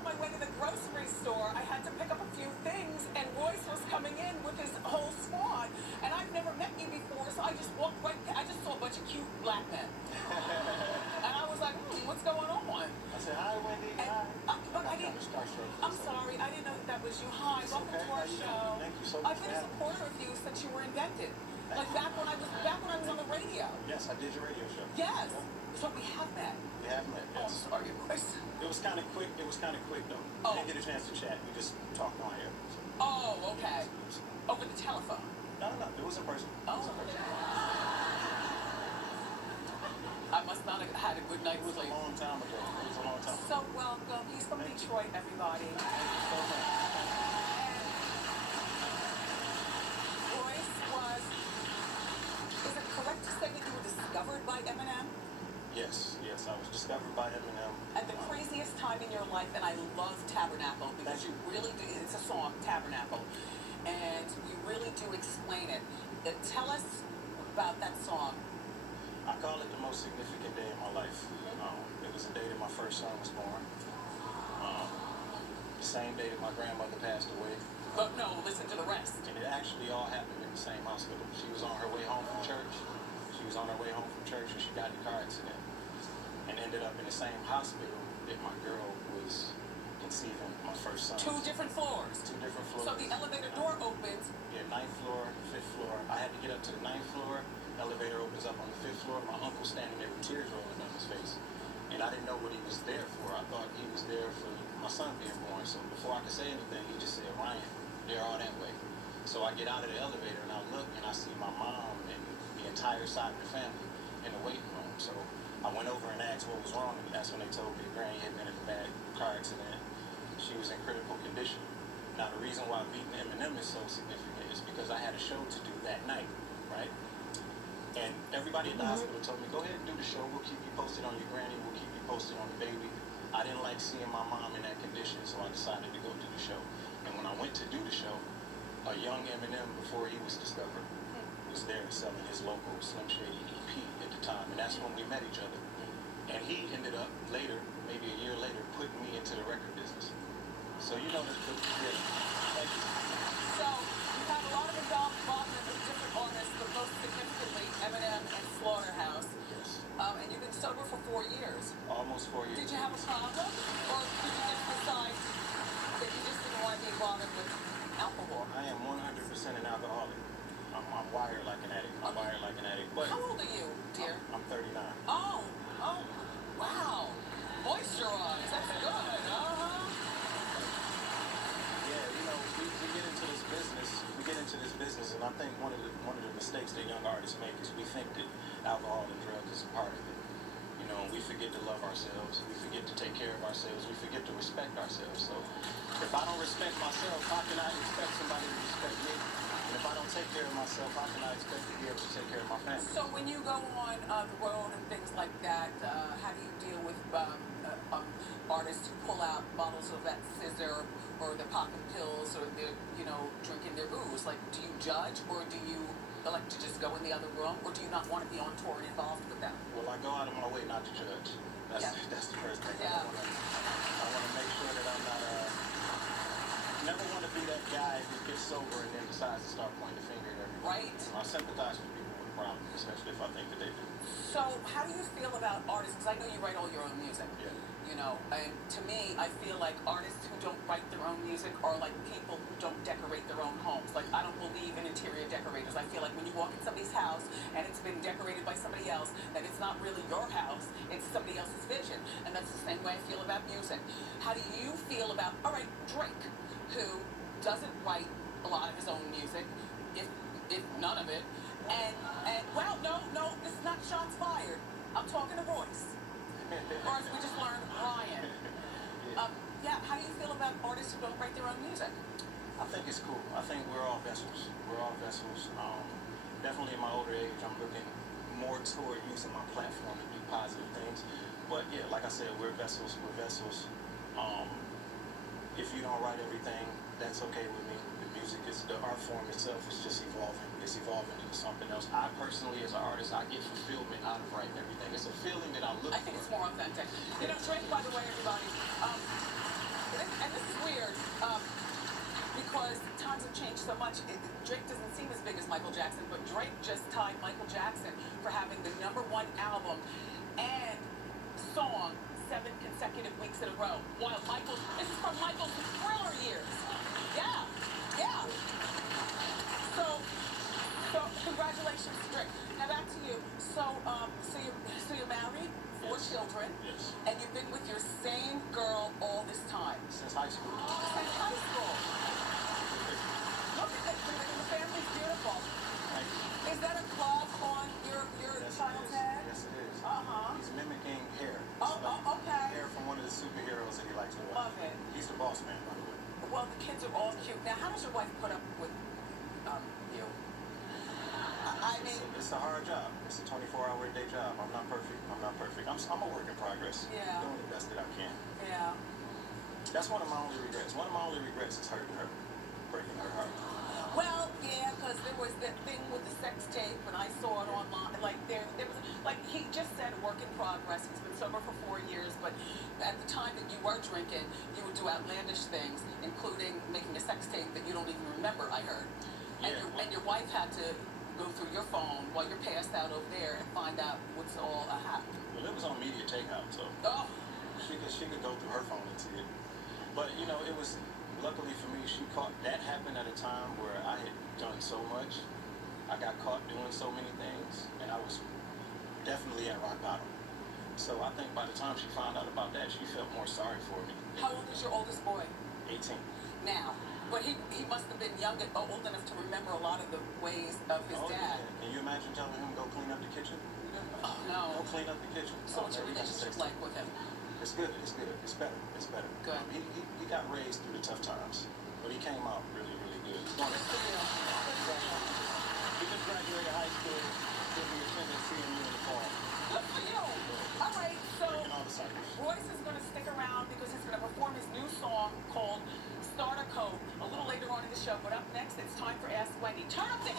on my way to the grocery store. I had to pick up a few things, and Royce was coming in with his whole squad, and I've never met you before, so I just walked right past. I just saw a bunch of cute black men. And I was like, what's going on? I said, hi, Wendy. And, Hi. but I didn't, I'm sorry, I didn't know that was you. Hi, It's welcome okay. to our How you show. doing? Thank you so much I've been a supporter of you since you were invented. Like back when I was on the radio. Yes, I did your radio show. Yes. Yeah. So we have met. We have met, Oh, yes. sorry, Royce. It was kind of quick. It was kind of quick, though. Oh. We didn't get a chance to chat. We just talked on air. So. Oh, okay. Over the telephone. No. It was in person. Oh. It was in person. I must not have had a good night It was sleep. a long time ago. It was a long time ago. So welcome. He's from Detroit, everybody. Thank you so much. Royce was. Is it correct to say that you were discovered by Eminem? Yes, I was discovered by Eminem. At the craziest time in your life, and I love Tabernacle because you really do. It's a song, Tabernacle, and you really do explain it. Tell us about that song. I call it the most significant day in my life. It was the day that my first son was born. The same day that my grandmother passed away. But no, listen to the rest. And it actually all happened in the same hospital. She was on her way home from church. And she got in a car accident and ended up in the same hospital that my girl was conceiving my first son. Two different floors. Two different floors. So the elevator door opens. Yeah, 9th floor, 5th floor. I had to get up to the 9th floor. Elevator opens up on the 5th floor. My uncle standing there with tears rolling down his face. And I didn't know what he was there for. I thought he was there for my son being born. So before I could say anything, he just said, Ryan, they're all that way. So I get out of the elevator and I look and I see my mom and the entire side of the family in the waiting room. So I went over and asked what was wrong, and that's when they told me Granny had been in a bad car accident. She was in critical condition. Now the reason why beating Eminem is so significant is because I had a show to do that night, right? And everybody at the hospital told me, go ahead and do the show. We'll keep you posted on your granny. We'll keep you posted on the baby. I didn't like seeing my mom in that condition, so I decided to go do the show. And when I went to do the show, a young Eminem, before he was discovered, was there selling his local Slim Shady EP at the time, and that's when we met each other. And he ended up later, maybe a year later, putting me into the record business. So you know, yeah, thank you. So you've had a lot of involvement with different artists, but most significantly Eminem and Slaughterhouse. Yes. And you've been sober for 4 years. Almost 4 years. Did you have a problem, or did you just decide that you just didn't want to be bothered with alcohol? I am 100% an alcoholic. I'm wired like an addict. I'm wired like an addict. But how old are you, dear? I'm 39. Oh, wow. Moisturize. That's good. Yeah, you know, we get into this business. We get into this business, and I think one of the mistakes that young artists make is we think that alcohol and drugs is a part of it. You know, we forget to love ourselves. We forget to take care of ourselves. We forget to respect ourselves. So if I don't respect myself, how can I expect somebody to respect me? And if I don't take care of myself, how can I expect to be able to take care of my family? So when you go on the road and things like that, how do you deal with artists who pull out bottles of that scissor, or they're popping pills, or they're, drinking their booze? Like, do you judge, or do you like to just go in the other room, or do you not want to be on tour and involved with them? Well, I go out of my way not to judge. That's the first thing. Yeah. I want to make sure that I'm not never want to be that guy who gets sober and then decides to start pointing the finger at everybody. Right. I sympathize with people with problems, especially if I think that they do. So how do you feel about artists? Because I know you write all your own music. Yeah. And to me, I feel like artists who don't write their own music are like people who don't decorate their own homes. Like, I don't believe in interior decorators. I feel like when you walk in somebody's house and it's been decorated by somebody else, that it's not really your house, it's somebody else's vision. And that's the same way I feel about music. How do you feel about, all right, Drake, who doesn't write a lot of his own music, if none of it, and well, no, this is not shots fired. I'm talking to Royce. Or as we just learned, Ryan. How do you feel about artists who don't write their own music? I think it's cool. I think we're all vessels. We're all vessels. Definitely in my older age, I'm looking more toward using my platform to do positive things. But yeah, like I said, we're vessels. We're vessels. If you don't write everything, that's okay with me. The music is, the art form itself is just evolving. It's evolving into something else. I personally, as an artist, I get fulfillment out of writing everything. It's a feeling that I look for. I think it's more authentic. Drake, by the way, everybody, weird because times have changed so much. Drake doesn't seem as big as Michael Jackson, but Drake just tied Michael Jackson for having the #1 album and song 7 consecutive weeks in a row. While this is from Michael's Thriller years. Yeah, yeah. So congratulations, Drake. Now back to you. So you're married, 4 Yes. children, Yes. and you've been with your same girl all this time. Since high school. Since high school. Look at the family's beautiful. Thank you. Is that a club on your Yes, child's it is. head? Yes, it is. Uh-huh. He's mimicking hair. Okay. Hair from one of the superheroes that he likes to Love watch. it. He's the boss man, by the way. Well, the kids are all cute. Now, how does your wife put up with you? I mean, It's a hard job. It's a 24-hour-a-day job. I'm not perfect. I'm a work in progress. Yeah. Doing the best that I can. yeah. That's one of my only regrets. One of my only regrets is hurting her, breaking her heart. Well, yeah, because there was that thing with the sex tape, and I saw it online. Like there was, like he just said, work in progress. He's been sober for 4 years, but at the time that you were drinking, you would do outlandish things, including making a sex tape that you don't even remember. I heard, and your wife had to go through your phone while you're passed out over there and find out what's all happened. Well, it was on media takeout, so Oh, she could go through her phone and see it. But you know, it was luckily for me. She caught that happened at a time where I had done so much. I got caught doing so many things, and I was definitely at rock bottom. So I think by the time she found out about that, she felt more sorry for me. how old is your oldest boy 18. now? But he must have been old enough to remember a lot of the ways of his dad. Yeah. Can you imagine telling him go clean up the kitchen? Oh, no. Go clean up the kitchen. So what's your relationship like with him? It's good. It's good. It's better. It's better. Good. He got raised through the tough times, but he came out really, really good. Good for you. Good for you. He just graduated high school. He'll be attending CMU in the fall. Good for you. All right, so Breaking all the cycles. Royce is going to stick around because he's going to perform his new song called Starter Code a little later on in the show. But up next, it's time for Ask Wendy. Turn up the